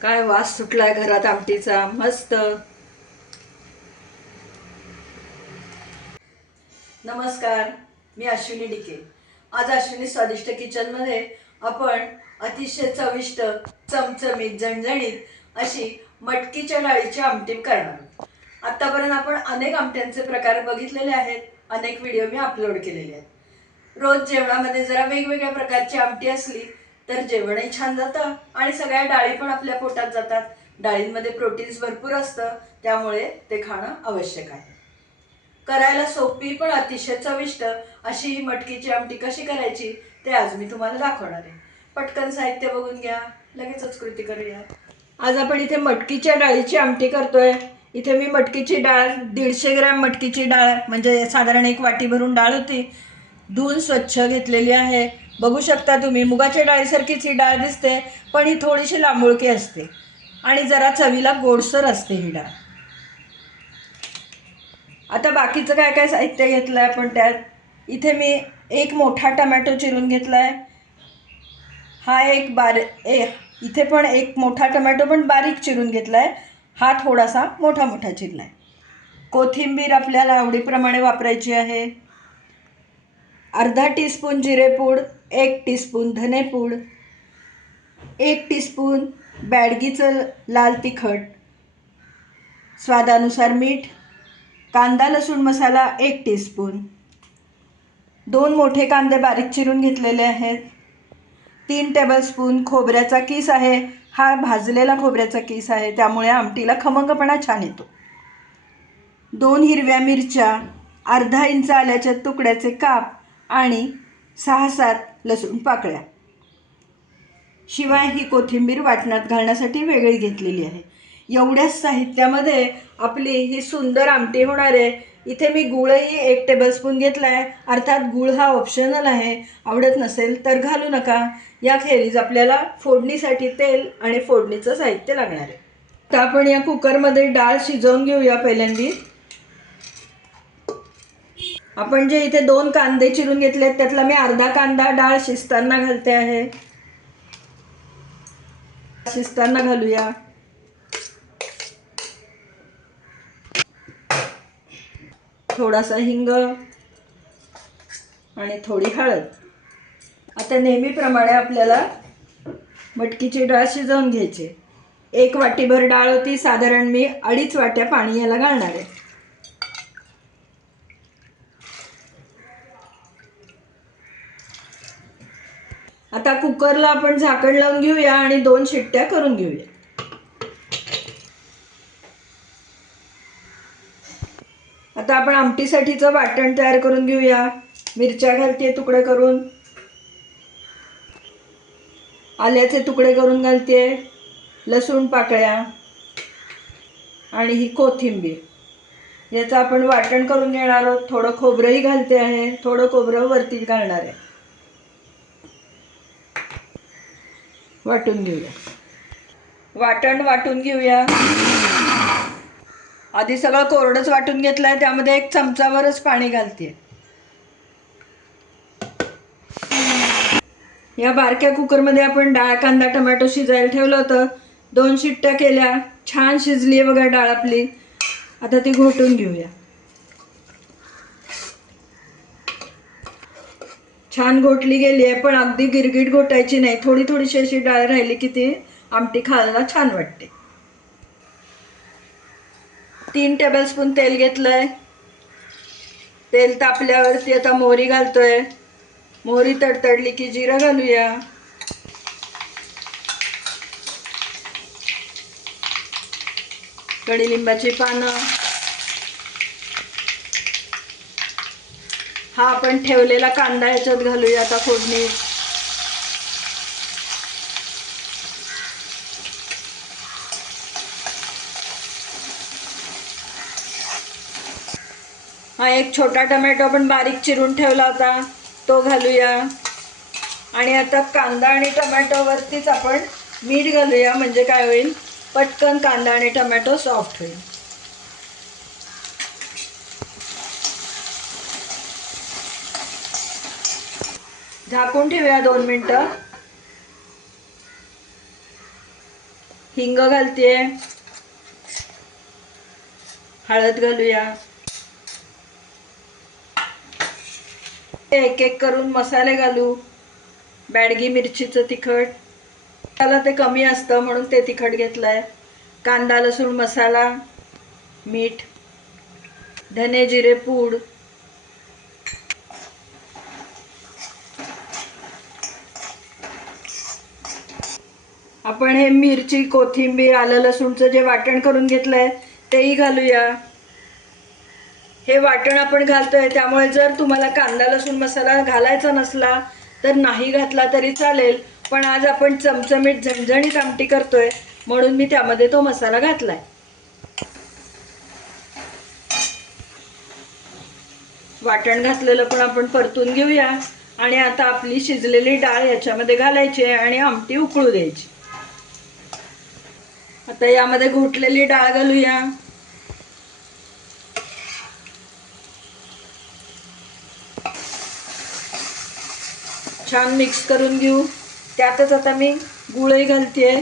काय वास सुटलाय घरात आमटीचा मस्त। नमस्कार, मी अश्विनी डिके। आज अश्विनी स्वादिष्ट किचन मध्ये आपण अतिशय चविष्ट, चमचमीत, झणझणीत अशी मटकीच्या डाळीची आमटी करणार आहोत। आतापर्यंत आपण अनेक आमट्यांचे प्रकार बघितलेले आहेत, अनेक व्हिडिओ मी अपलोड केलेले आहेत। रोज जेवणामध्ये जरा वेगवेगळ्या प्रकारची आमटी असली तर जेवणही छान जातं आणि सगळ्या डाळी पण आपल्या पोटात जातात। डाळींमध्ये प्रोटीन्स भरपूर असतं, त्यामुळे ते खाणं आवश्यक आहे। करायला सोपी पण अतिशय चविष्ट अशी ही मटकीची आमटी कशी करायची ते आज मी तुम्हाला दाखवणार आहे। पटकन साहित्य बघून घ्या, लगेचच कृती करूया। आज आपण इथे मटकीच्या डाळीची आमटी करतोय। इथे मी मटकीची डाळ 150 ग्रॅम मटकीची डाळ म्हणजे साधारण एक वाटी भरून डाळ होती, धुवून स्वच्छ घेतलेली आहे। बघू शकता तुम्ही मुगाच्या डाळीसारखीच ही डाळ दिसते, पण ही थोडीशी लांबुळकी असते आणि जरा चवीला गोडसर असते ही डाळ। आता बाकीचं काय काय साहित्य घेतलं आहे आपण त्यात, इथे मी एक मोठा टमॅटो चिरून घेतला आहे। हा इथे पण एक मोठा टमॅटो पण बारीक चिरून घेतला आहे। हा थोडासा मोठा मोठा चिरला आहे। कोथिंबीर आपल्याला आवडीप्रमाणे वापरायची आहे। अर्धा टीस्पून जिरेपूड, 1 टीस्पून धनेपूड, 1 टीस्पून बॅडगीचं लाल तिखट, स्वादानुसार मीठ, कांदा लसूण मसाला 1 टीस्पून, 2 मोठे कांदे बारीक चिरून घेतलेले आहेत, 3 टेबलस्पून खोबऱ्याचा किस आहे। हा भाजलेला खोबऱ्याचा किस आहे, त्यामुळे आमटीला खमंगपणा छान येतो। 2 हिरव्या मिरच्या, अर्धा इंच आल्याच्या तुकड्याचे काप आणि 6-7 लसूण पाकळ्या। शिवाय ही कोथिंबीर वाटणात घालण्यासाठी वेगळी घेतलेली आहे। एवढ्याच साहित्यामध्ये आपली ही सुंदर आमटी होणार आहे। इथे मी गूळही 1 टेबलस्पून घेतला आहे, अर्थात गूळ हा ऑप्शनल आहे, आवडत नसेल तर घालू नका। याखेरीज आपल्याला फोडणीसाठी तेल आणि फोडणीचं साहित्य लागणार आहे। तर आपण या कुकरमध्ये डाळ शिजवून घेऊया। पहिल्यांदी आपण जे इथे 2 कांदे चिरून घेतले त्यातला मी अर्धा कांदा डाळ शिजताना घालते आहे। शिजताना घालूया। थोडासा हिंग आणि थोडी हळद। आता नेहमीप्रमाणे आपल्याला मटकीची डाळ शिजवून घ्यायची। 1 वाटीभर डाळ होती, साधारण मी 2.5 वाट्या पाणी याला घालणार आहे। आता कुकरला आपण झाकण लावून घेऊया आणि 2 शिट्ट्या करून घेऊया। आता आपण आमटीसाठीचं वाटण तयार करून घेऊया। मिरच्या घालते तुकडे करून, आल्याचे तुकडे करून घालते, लसूण पाकळ्या आणि ही कोथिंबीर। याचं आपण वाटण करून घेणार आहोत। थोडं खोबरंही घालते आहे, थोडं खोबरं वरती घालणार आहे। वाटून घेऊया। वाटण वाटून घेऊया। आधी सगळं कोरडंच वाटून घेतलंय, त्यामध्ये 1 चमचाभरच पाणी घालते। या बारक्या कुकरमध्ये आपण डाळ कांदा टोमॅटो शिजायला ठेवलं होतं। 2 शिट्ट्या केल्या, छान शिजली आहे बघा डाळ आपली। आता ती घोटून घेऊया। छान घोटली गेली आहे, पण अगदी गिरगिट घोटायची नाही। थोडी थोडीशी अशी डाळ राहिली की ती आमटी खायला छान वाटते। 3 टेबलस्पून तेल घेतलंय। तेल तापल्यावरती आता मोहरी घालतोय। मोहरी तडतडली की जिरं घालूया। कढीलिंबाची पानं, हा आपण ठेवलेला कांदा याच्यात घालूया आता फोडणी। हा एक छोटा टोमॅटो आपण बारीक चिरून ठेवला होता, तो घालूया। आणि आता कांदा आणि टोमॅटोवरतीच आपण मीठ घालूया, म्हणजे काय होईल, पटकन कांदा आणि टोमॅटो सॉफ्ट होईल। झाकून ठेवूया 2 मिनिटं। हिंग घालतेय, हळद घालूया, एक एक करून मसाले घालू. बॅडगी मिरचीचं तिखट, त्याला ते कमी असतं म्हणून ते तिखट घेतलंय. कांदा लसूण मसाला, मीठ, धने जिरे पूड, आपण हे मिरची कोथिंबीर आलं लसूणचं जे वाटण करून घेतलंय तेही घालूया. हे वाटण आपण घालतोय त्यामुळे जर तुम्हाला कांदा लसूण मसाला घालायचा नसला तर नाही घातला तरी चालेल, पण आज आपण चमचमीत झणझणीत आमटी करतोय म्हणून मी त्यामध्ये तो मसाला घातलाय. वाटण घातलेलं पण आपण परतून घेऊया आणि आता आपली शिजलेली डाळ याच्यामध्ये घालायची आणि आमटी उकळू द्यायची. आता यामध्ये घोटलेली डाळ घालूया. छान मिक्स करून घेऊ. त्यातच आता मी गूळही घालतेय.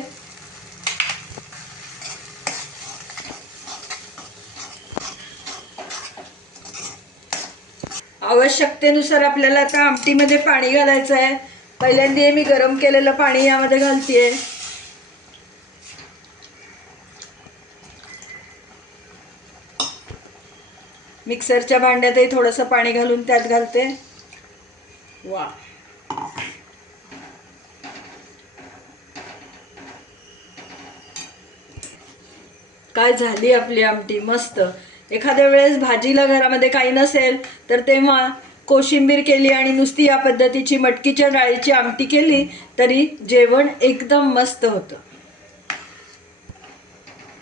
आवश्यकतेनुसार आपल्याला आता आमटीमध्ये पाणी घालायचं आहे. पहिल्यांदा मी गरम केलेलं पाणी यामध्ये घालतेय. मिक्सरच्या भांड्यातही थोडंसं पाणी घालून त्यात घालते. वा, काय झाली आपली आमटी मस्त. एखाद्या वेळेस भाजीला घरामध्ये काही नसेल तर तेव्हा कोशिंबीर केली आणि नुसती या पद्धतीची मटकीच्या डाळीची आमटी केली तरी जेवण एकदम मस्त होतं.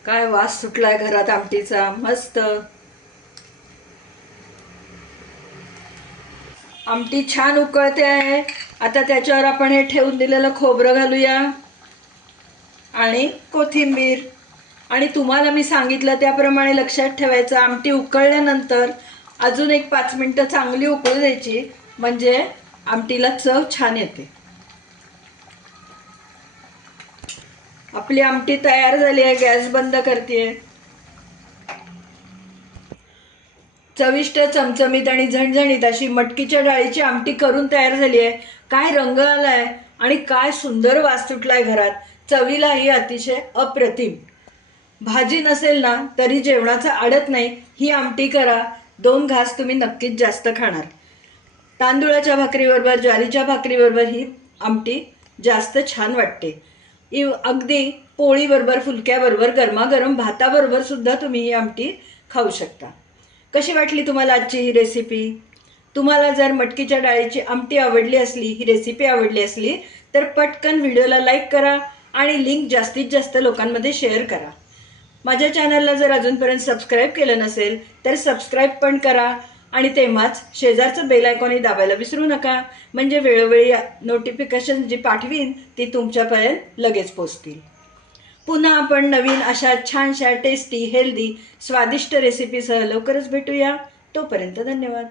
काय वास सुटलाय घरात आमटीचा मस्त. आमटी छान उकळते आहे. आता त्याच्यावर आपण हे ठेवून दिलेलं खोबरं घालूया आणि कोथिंबीर. आणि तुम्हाला मी सांगितलं त्याप्रमाणे लक्षात ठेवायचं, आमटी उकळल्यानंतर अजून एक 5 मिनिटं चांगली उकळू द्यायची म्हणजे आमटीला चव छान येते. आपली आमटी तयार झाली आहे. गॅस बंद करते. चविष्ट चमचमीत आणि झणझणीत अशी मटकीच्या डाळीची आमटी करून तयार झाली आहे. काय रंग आलाय आणि काय सुंदर वास सुटलाय घरात. चवीलाही अतिशय अप्रतिम. भाजी नसेल ना तरी जेवणाचं अडत नाही. ही आमटी करा, 2 घास तुम्ही नक्कीच जास्त खाणार. तांदूळाच्या भाकरीबरोबर ज्वारीच्या भाकरीबरोबर ही आमटी जास्त छान वाटते. अगदी पोळीबरोबर फुलक्याबरोबर गरमागरम भाताबरोबर सुद्धा तुम्ही ही आमटी खाऊ शकता. कशी वाटली तुम्हाला आजची ही रेसिपी? तुम्हाला जर मटकीच्या डाळीची आमटी आवडली असली, ही रेसिपी आवडली असली तर पटकन व्हिडिओला लाईक करा आणि लिंक जास्तीत जास्त लोकांमध्ये शेअर करा. माझ्या चॅनलला जर अजूनपर्यंत सबस्क्राईब केलं नसेल तर सबस्क्राईब पण करा आणि तेव्हाच शेजारचं बेल आयकॉनही दाबायला विसरू नका, म्हणजे वेळोवेळी नोटिफिकेशन जी पाठवीन ती तुमच्यापर्यंत लगेच पोचतील. पुन्हा आपण नवीन अशा छानशा टेस्टी हेल्दी स्वादिष्ट रेसिपीसह लवकरच भेटूया. तोपर्यंत धन्यवाद.